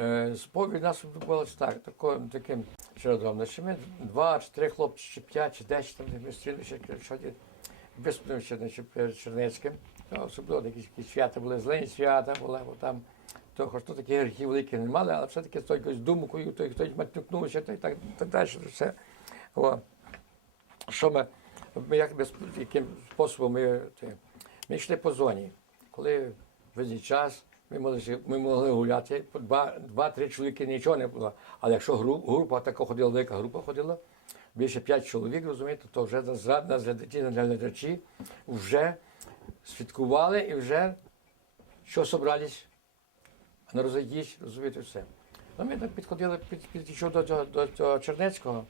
Е, Сповідь у нас відбувалася так, тако- таким чередом. Що ми два, чи три хлопці, чи п'ять, чи десять там ми зустрілися, значить, перед Чернецьким. Особливо якісь, якісь свята були, зелені свята були, бо там то, хоч то такі гріхи великі не мали, але все-таки з якоюсь думкою, той хтось матюкнувся, та й так, так далі. Все. О. Що ми, ми як без, яким способом ми, ми йшли по зоні. Коли визний час, ми могли, ми могли гуляти, два-три чоловіки нічого не було. Але якщо гру- група така ходила, велика група ходила, більше п'ять чоловік, розумієте, то вже нас нас глядачі, нас глядачі вже святкували і вже що собрались, не розійдіть, розумієте все. Ну, ми так підходили, під, підійшов до, до, до, до Чернецького.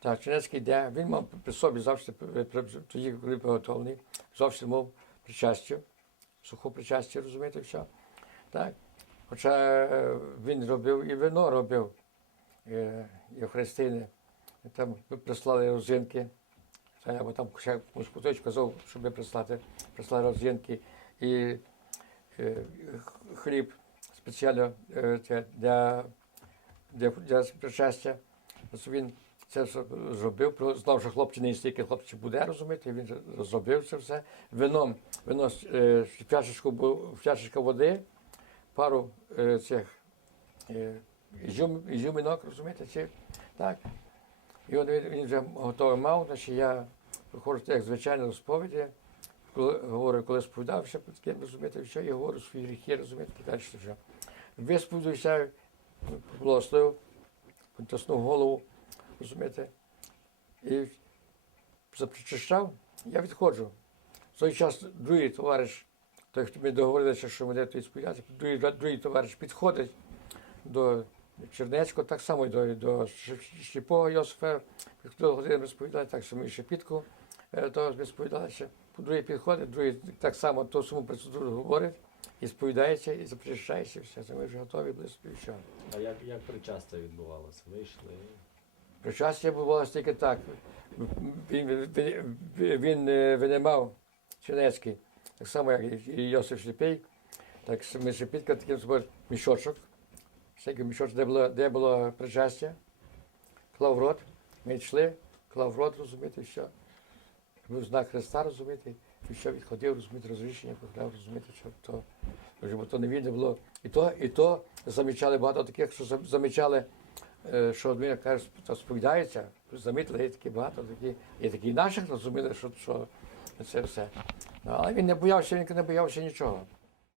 Так, Чернецький йде, він мав при собі завжди, тоді, коли приготовлений, завжди мав причастя, суху причастя, розумієте, все. Так. Хоча е, він робив і вино робив, е, і в Христини. Там прислали розинки, або там ще комусь казав, щоб прислати, прислали розинки і е, хліб спеціально для, для, для причастя. Він це зробив, знав, що хлопці не стільки хлопців буде, розумієте, він зробив це все. Вином, вино, е, пляшечку, пляшечка води, пару е, цих е, ізюм, ізюминок, розумієте, цих, так. І от він, вже готовий мав, значить я приходжу як звичайно до сповіді, коли говорю, коли сповідався, розумієте, що я говорю свої гріхи, розумієте, далі все. Висповідуюся, благословив, потиснув голову, розумієте, і запричащав, я відходжу. В той час другий товариш, той, хто ми договорилися, що мене тут сповідати, другий, другий товариш підходить до Чернецького, так само до, до Щепого Йосифа, хто годин розповідає, так само і Шепітку, е, то ми сповідалися. Другий підходить, другий так само ту саму процедуру говорить, і сповідається, і запрещається все. Це ми вже готові були співчати. А як, як причастя відбувалося? Вийшли. Причастя бувало тільки так. Він, він, е, винимав Чернецький, так само, як і Йосиф Сліпий, так ми Шепітка таким собою мішочок, всякий мішочок, де було, де було причастя, клав в рот, ми йшли, клав в рот, розумієте, що. Був знак Христа, розумієте, і що відходив, розумієте, розрішення поклав, розумієте, що то, бо то не було. І то, і то замічали багато таких, що замічали, що ми каже, то сповідається, замітили, є такі багато, такі, є такі і наших, розуміли, що, що це все. Ну, Але він не боявся, він не боявся нічого.